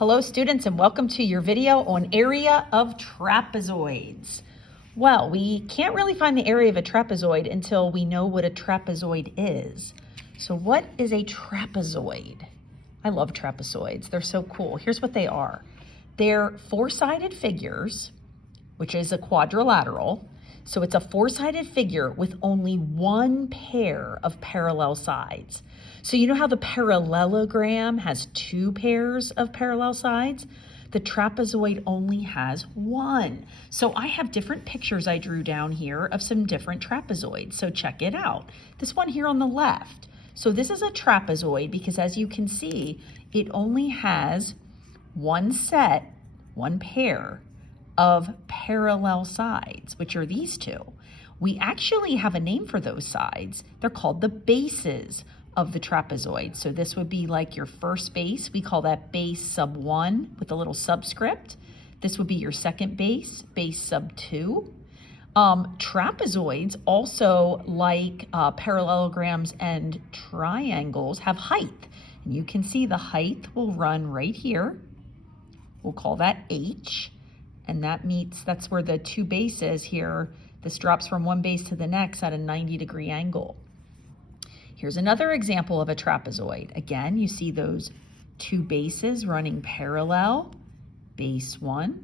Hello students, and welcome to your video on area of trapezoids. Well, we can't really find the area of a trapezoid until we know what a trapezoid is. So what is a trapezoid? I love trapezoids. They're so cool. Here's what they are. They're four-sided figures, which is a quadrilateral. So it's a four-sided figure with only one pair of parallel sides. So you know how the parallelogram has two pairs of parallel sides? The trapezoid only has one. So I have different pictures I drew down here of some different trapezoids. So check it out. This one here on the left. So this is a trapezoid because, as you can see, it only has one pair of parallel sides, which are these two. We actually have a name for those sides. They're called the bases of the trapezoid. So this would be like your first base. We call that base sub 1 with a little subscript. This would be your second base, base sub 2. Trapezoids also, like parallelograms and triangles, have height. And you can see the height will run right here. We'll call that H. And that's where the two bases here, this drops from one base to the next at a 90-degree angle. Here's another example of a trapezoid. Again, you see those two bases running parallel, base 1,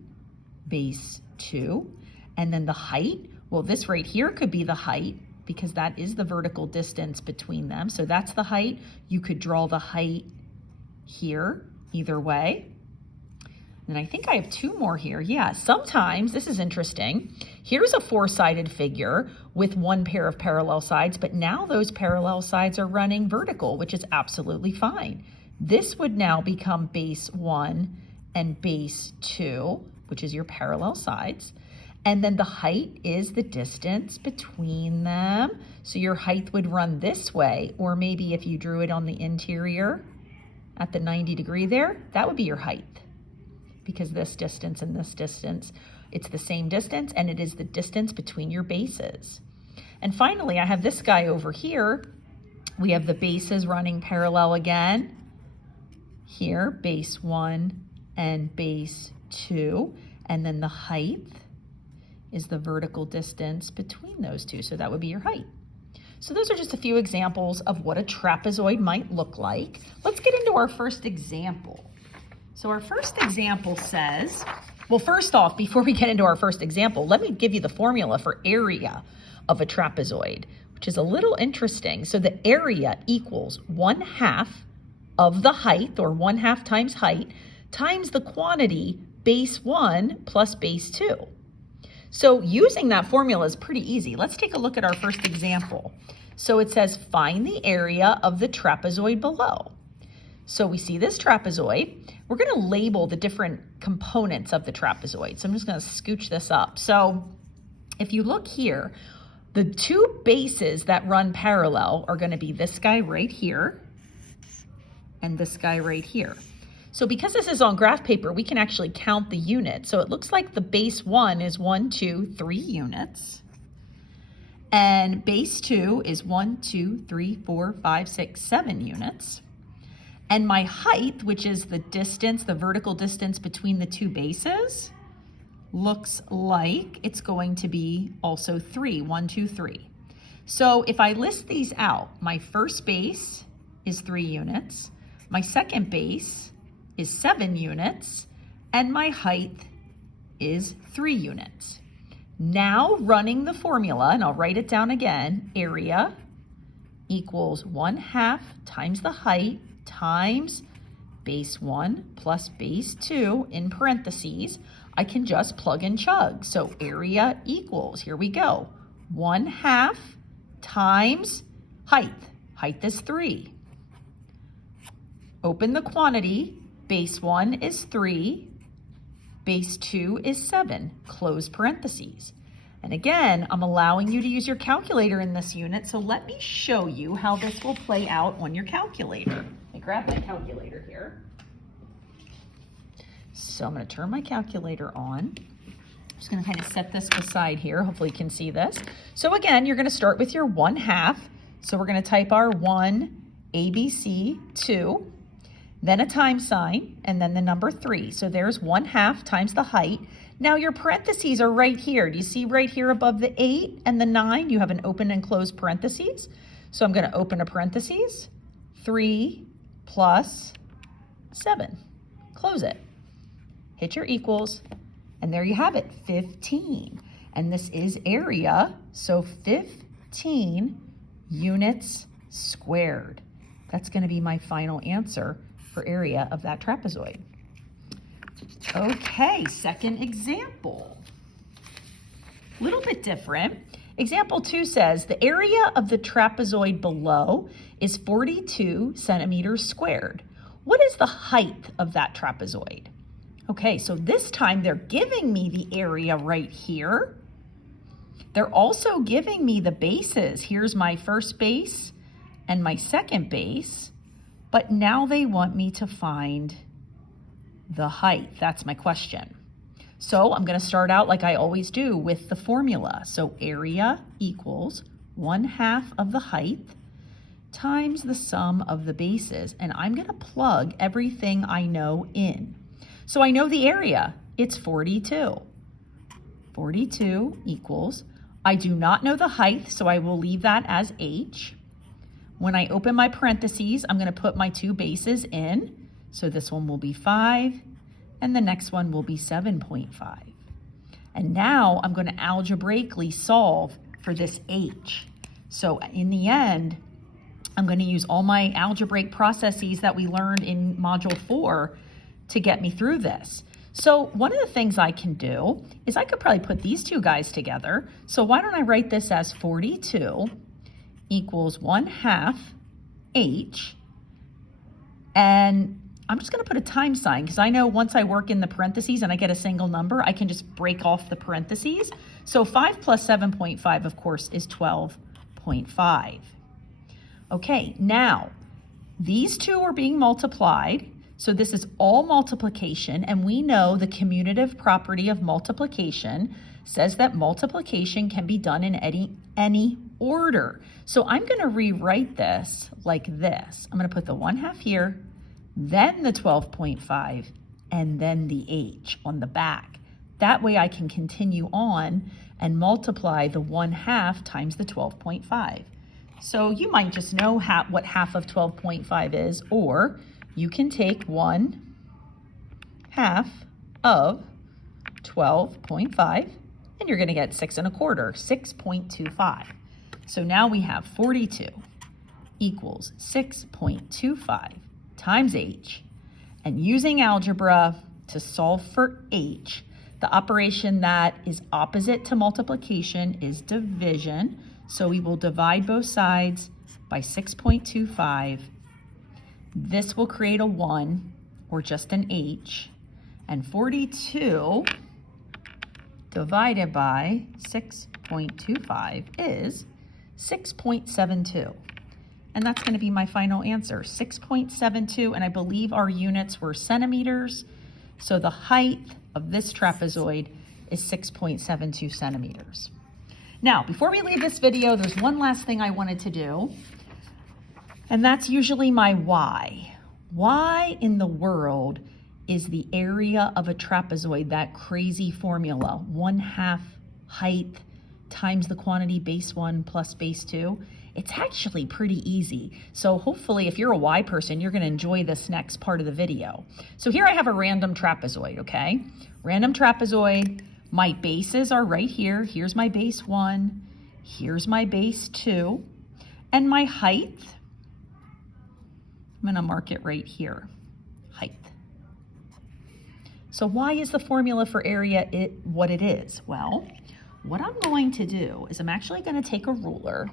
base 2, and then the height. Well, this right here could be the height because that is the vertical distance between them. So that's the height. You could draw the height here either way. And I think I have two more here. Yeah, sometimes, this is interesting. Here's a four-sided figure with one pair of parallel sides, but now those parallel sides are running vertical, which is absolutely fine. This would now become base 1 and base 2, which is your parallel sides. And then the height is the distance between them. So your height would run this way, or maybe if you drew it on the interior at the 90-degree there, that would be your height. Because this distance and this distance, it's the same distance, and it is the distance between your bases. And finally, I have this guy over here. We have the bases running parallel again. Here, base 1 and base 2. And then the height is the vertical distance between those two. So that would be your height. So those are just a few examples of what a trapezoid might look like. Let's get into our first example. So our first example says, well, first off, before we get into our first example, let me give you the formula for area of a trapezoid, which is a little interesting. So the area equals 1/2 of the height, or 1/2 times height, times the quantity base 1 plus base 2. So using that formula is pretty easy. Let's take a look at our first example. So it says, find the area of the trapezoid below. So we see this trapezoid. We're going to label the different components of the trapezoid. So I'm just going to scooch this up. So if you look here, the two bases that run parallel are going to be this guy right here and this guy right here. So because this is on graph paper, we can actually count the units. So it looks like the base 1 is 1, 2, 3 units. And base 2 is 1, 2, 3, 4, 5, 6, 7 units. And my height, which is the distance, the vertical distance between the two bases, looks like it's going to be also 3, 1, 2, 3. So if I list these out, my first base is 3 units, my second base is 7 units, and my height is 3 units. Now running the formula, and I'll write it down again, area equals 1/2 times the height times base 1 plus base 2 in parentheses. I can just plug and chug. So area equals, here we go, 1/2 times height. Height is 3. Open the quantity. Base 1 is 3. Base 2 is 7. Close parentheses. And again, I'm allowing you to use your calculator in this unit, so let me show you how this will play out on your calculator. I grab my calculator here. So I'm going to turn my calculator on. I'm just going to kind of set this aside here. Hopefully you can see this. So again, you're going to start with your 1/2. So we're going to type our 1 ABC 2. then a times sign, and then the number 3. So there's 1/2 times the height. Now your parentheses are right here. Do you see right here above the 8 and the 9, you have an open and closed parentheses? So I'm going to open a parentheses, 3 plus 7. Close it. Hit your equals, and there you have it, 15. And this is area, so 15 units squared. That's going to be my final answer for area of that trapezoid. Okay, second example. A little bit different. Example 2 says the area of the trapezoid below is 42 centimeters squared. What is the height of that trapezoid? Okay, so this time they're giving me the area right here. They're also giving me the bases. Here's my first base and my second base, but now they want me to find the height. That's my question. So I'm going to start out like I always do with the formula. So area equals 1/2 of the height times the sum of the bases, and I'm going to plug everything I know in. So I know the area, it's 42. 42 equals, I do not know the height, so I will leave that as h. When I open my parentheses, I'm going to put my 2 bases in. So this one will be 5, and the next one will be 7.5. And now I'm going to algebraically solve for this h. So in the end, I'm going to use all my algebraic processes that we learned in Module 4 to get me through this. So one of the things I can do is I could probably put these 2 guys together. So why don't I write this as 42 equals 1/2 h, and I'm just going to put a times sign because I know once I work in the parentheses and I get a single number, I can just break off the parentheses. So 5 plus 7.5, of course, is 12.5. Okay, now these 2 are being multiplied. So this is all multiplication, and we know the commutative property of multiplication says that multiplication can be done in any order. So I'm going to rewrite this like this. I'm going to put the 1/2 here, then the 12.5, and then the h on the back. That way I can continue on and multiply the 1/2 times the 12.5. So you might just know what half of 12.5 is, or you can take 1/2 of 12.5, and you're going to get 6 1/4, 6.25. So now we have 42 equals 6.25 times h. And using algebra to solve for h, the operation that is opposite to multiplication is division. So we will divide both sides by 6.25. This will create a 1, or just an h, and 42 divided by 6.25 is 6.72. And that's going to be my final answer, 6.72, and I believe our units were centimeters. So the height of this trapezoid is 6.72 centimeters. Now, before we leave this video, there's one last thing I wanted to do, and that's usually my why. Why in the world is the area of a trapezoid that crazy formula, 1/2 height times the quantity base 1 plus base 2? It's actually pretty easy. So hopefully if you're a Y person, you're going to enjoy this next part of the video. So here I have a random trapezoid, okay? Random trapezoid. My bases are right here. Here's my base 1. Here's my base 2. And my height, I'm going to mark it right here, height. So why is the formula for area what it is? Well, what I'm going to do is I'm actually going to take a ruler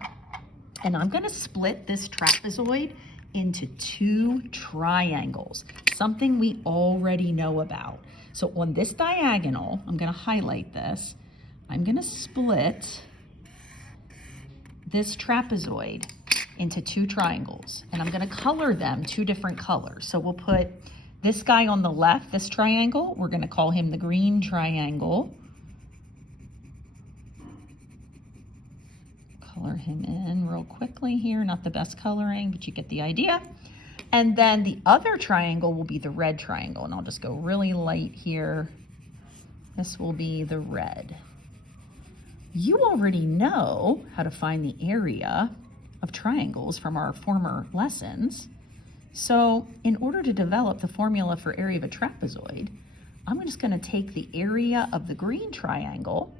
and I'm going to split this trapezoid into 2 triangles, something we already know about. So on this diagonal, I'm going to highlight this. I'm going to split this trapezoid into 2 triangles, and I'm going to color them 2 different colors. So we'll put this guy on the left, this triangle, we're going to call him the green triangle. Color him in real quickly here, not the best coloring, but you get the idea. And then the other triangle will be the red triangle. And I'll just go really light here. This will be the red. You already know how to find the area of triangles from our former lessons. So in order to develop the formula for area of a trapezoid, I'm just going to take the area of the green triangle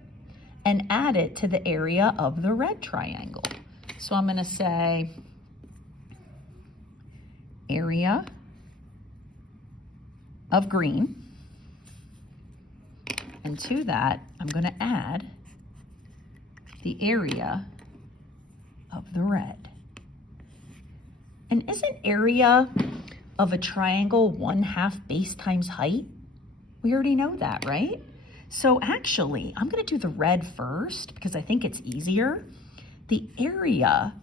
and add it to the area of the red triangle. So I'm going to say area of green, and to that I'm going to add the area of the red. And isn't area of a triangle 1/2 base times height? We already know that, right? So actually, I'm going to do the red first because I think it's easier. The area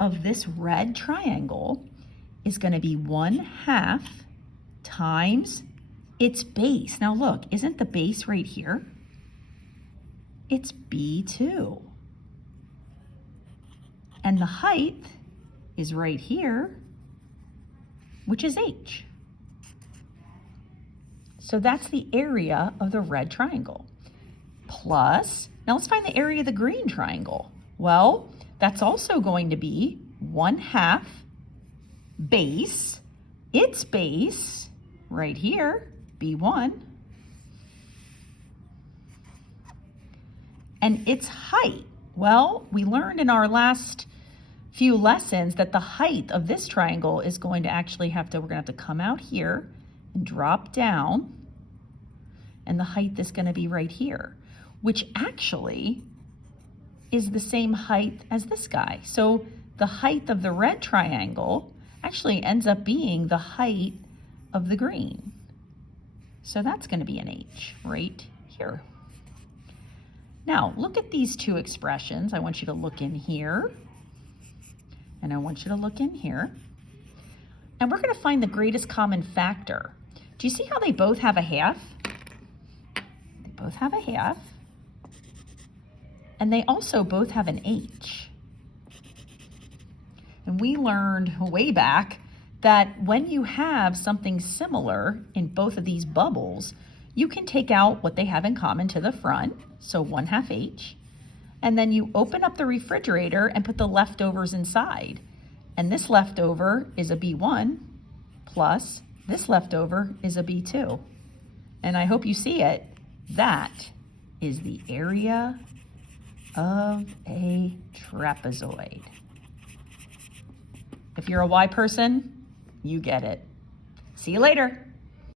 of this red triangle is going to be 1/2 times its base. Now look, isn't the base right here? It's B2. And the height is right here, which is H. So that's the area of the red triangle. Plus, now let's find the area of the green triangle. Well, that's also going to be 1/2 base, its base, right here, B1, and its height. Well, we learned in our last few lessons that the height of this triangle is going to actually we're going to have to come out here and drop down, and the height is going to be right here, which actually is the same height as this guy. So the height of the red triangle actually ends up being the height of the green. So that's going to be an H right here. Now look at these two expressions. I want you to look in here, and I want you to look in here. And we're going to find the greatest common factor. Do you see how they both have a half? They both have a half. And they also both have an H. And we learned way back that when you have something similar in both of these bubbles, you can take out what they have in common to the front, so 1/2 H, and then you open up the refrigerator and put the leftovers inside. And this leftover is a B1 plus this leftover is a B2. And I hope you see it. That is the area of a trapezoid. If you're a Y person, you get it. See you later.